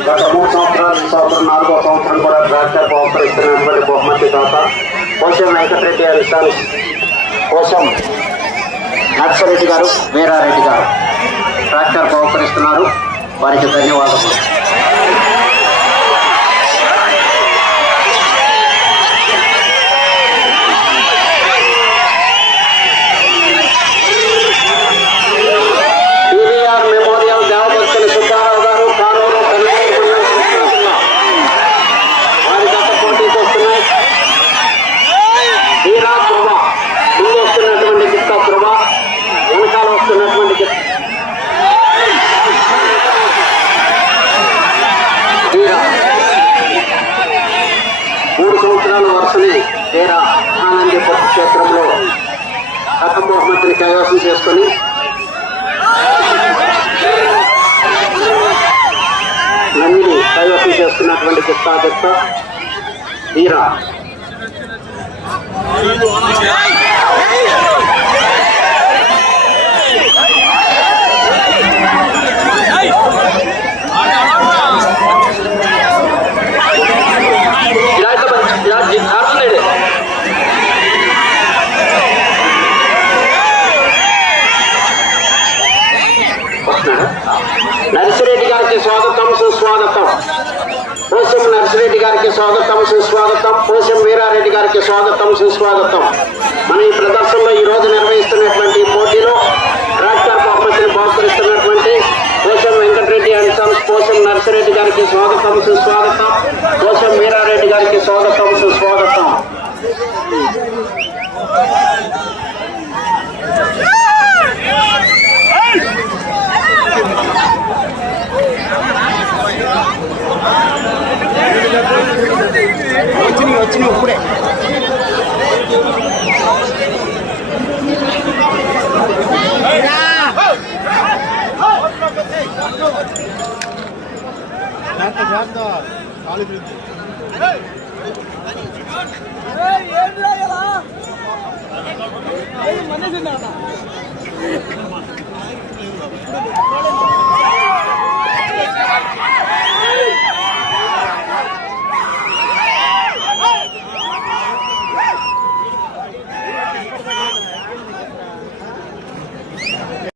ఈ సంవత్సరం నాలుగో సంవత్సరం కూడా ట్రాక్టర్ బహుకరిస్తున్నటువంటి బహుమతి దాత కోశం వెంకటరెడ్డి గారు ఇస్తారు. కోసం నర్సరెడ్డి గారు వీరారెడ్డి గారు. ట్రాక్టర్ బహుకరిస్తున్నారు వారికి ధన్యవాదములు. మూడు సంవత్సరాల వరుసని వీరా ఆనందపట్టు క్షేత్రంలో హతం బహుమతిని కైవసం చేసుకొని నందిని కైవాసం చేస్తున్నటువంటి గిత్తా గిత్త వీరా İleride bak, ya Harun nerede? Narsireddy గారికి స్వాగతం సుస్వాగతం పోసం నర్సిరెడ్డి గారికి స్వాగతం సుస్వాగతం. పోసం వీరారెడ్డి గారికి స్వాగతం సుస్వాగతం. మన ఈ ప్రదర్శనలో ఈ రోజు నిర్వహిస్తున్నటువంటి పోటీలో ట్రాక్టర్ బహుమతిని బహుకరిస్తున్నటువంటి పోసం వెంకటరెడ్డి అండ్ సన్స్ పోసం నర్సిరెడ్డి గారికి స్వాగతం సుస్వాగతం. పోసం వీరారెడ్డి గారికి స్వాగతం సుస్వాగతం. వచ్చినాయి ఇప్పుడే. మనిషి నాన్న.